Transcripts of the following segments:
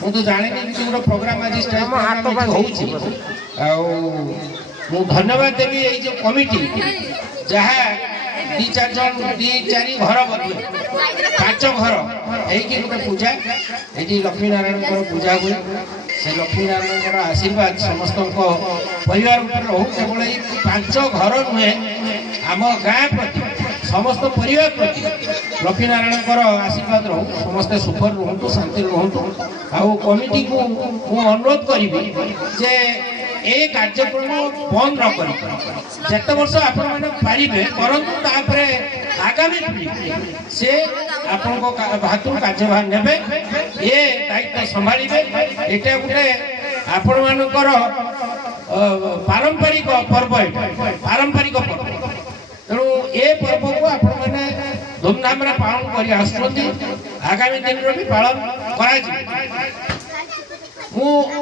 तो जाने कि गोटे प्रोग्राम आज स्टेज प्रोग्राम हो धन्यवाद देवी ये जो कमिटी जहाँ दी चार जन दी चारि घर बदले 5 घर यही गोटे पूजा ये लक्ष्मी नारायण पूजा हुए से लक्ष्मी नारायण आशीर्वाद समस्त परिवार रो केवल 5 घर नुहे आम गाँ प्रति समस्त परिवार प्रति लक्ष्मी नारायण आशीर्वाद रो समस्ते सुखर रुहतु शांति रुहतु आउ कमिटी को अनुरोध करी जे ए कार्यक्रम बंद न कर जिते वर्ष आपण मैंने पारे परंतु आगामी पीढ़ी से आपण हाथों कार्यभार ने ये दायित्व संभाले यहाँ गोटे आपण मानकर पारंपरिक पर्व पारंपरिक पर्व तेणु ए पर्व को आपण मैंने धूमधाम पालन कर आगामी दिन भी पालन कर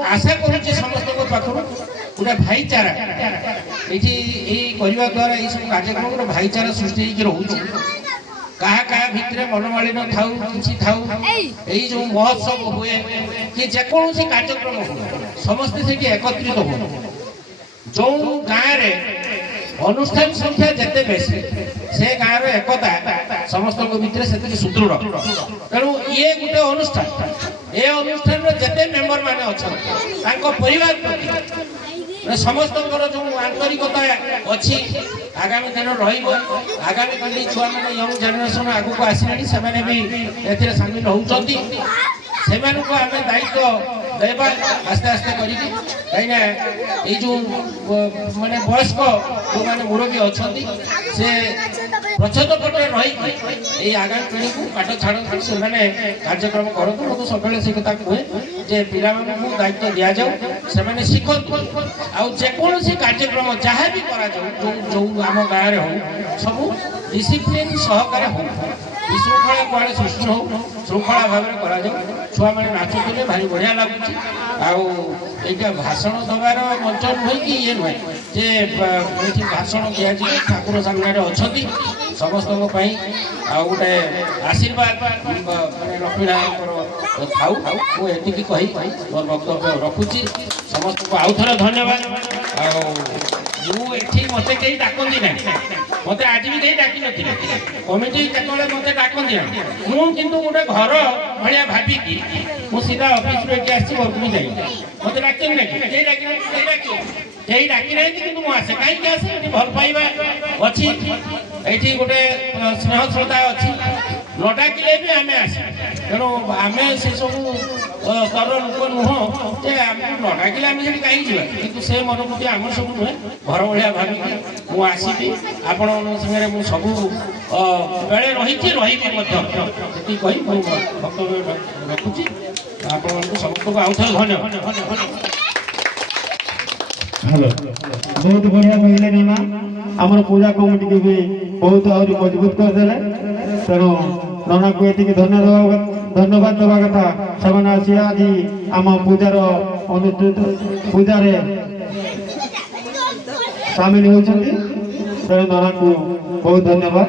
आशा करुच्ची समस्त पाखु गोटे भाईचारा ये करने द्वारा ये सब कार्यक्रम गोटे भाईचारा सृष्टि रोचे क्या भितर मनमालिन थाऊ कि थाऊ यही जो महोत्सव हुए कि जेकोसी कार्यक्रम हुए समस्ते से एकत्रित हो जो गाँव अनुष्ठान संख्या जिते बेसी से गाँव एकता समस्त भितर से सुदृढ़ तेणु ये गोटे अनुष्ठान ये अनुष्ठान जिते मेम्बर मैंने अच्छा परिवार प्रति समस्त जो आंतरिकता अच्छी आगामी दिन रगामी कल छुआ मैंने यंग जेनेरेशन आगू आसले से भी सामिल होती आम दायित्व देवा आस्ते आस्ते कहीं जो माने वयस्क जो मैंने मुरब्बी अच्छा से प्रच्छद पटे रही आगामी पीढ़ी को पाठ छाड़ से कार्यक्रम करूँ मुझे सब से कथा कहे जे पिला दायित्व दि जाऊ से शिखु आकोसी कार्यक्रम जहाँ भी करा जो आम गाँव में हो सब डिसिप्लिन सहकार हो विशृंखला कड़े सृष्टि हो श्रृंखला भाव में छुआ मैंने नाचुले भारी बढ़िया लगुच आईटा भाषण दबार मंच नुहे कि ये नुहे जे भाषण दि ठाकुर सामने अच्छा समस्त गोटे आशीर्वाद लक्ष्मी नारायण थाऊ मुझे कही मोर वक्तव्य रखुची समस्त को आउ थे धन्यवाद मुझे मत कहीं डाकती ना मत आज भी कहीं डाक नी कमिटी केतले मत डाकती ना मुझे गोटे घर भाया भाविकी मुझे सीधा ऑफिस में घर को जाए मत डाक ना कहीं डाकी ना कि मुझे कहीं आसे भल पाइबा अच्छी ये गोटे स्नेह श्रद्धा अच्छी न डाकिले भी आम आस तेणु आम से सब तर लोक नुह जे न डाकिले आम से कहीं जा कि से मनोभूति आम सब नुहे घर भाया भाविकी मुझे आसबि आपण सागे सब बेले रही कही वक्तव्य रखुची आपण समस्त को आउ थे धन्यवाद। हेलो बहुत बढ़िया कहले नीमा आमर पूजा कमिटी के भी बहुत और मजबूत कर देले तेणु नाना को ये धन्यवाद देवा कथा से आसी आज आम पूजार पूजा सामिल होती तेणु नाना को बहुत धन्यवाद।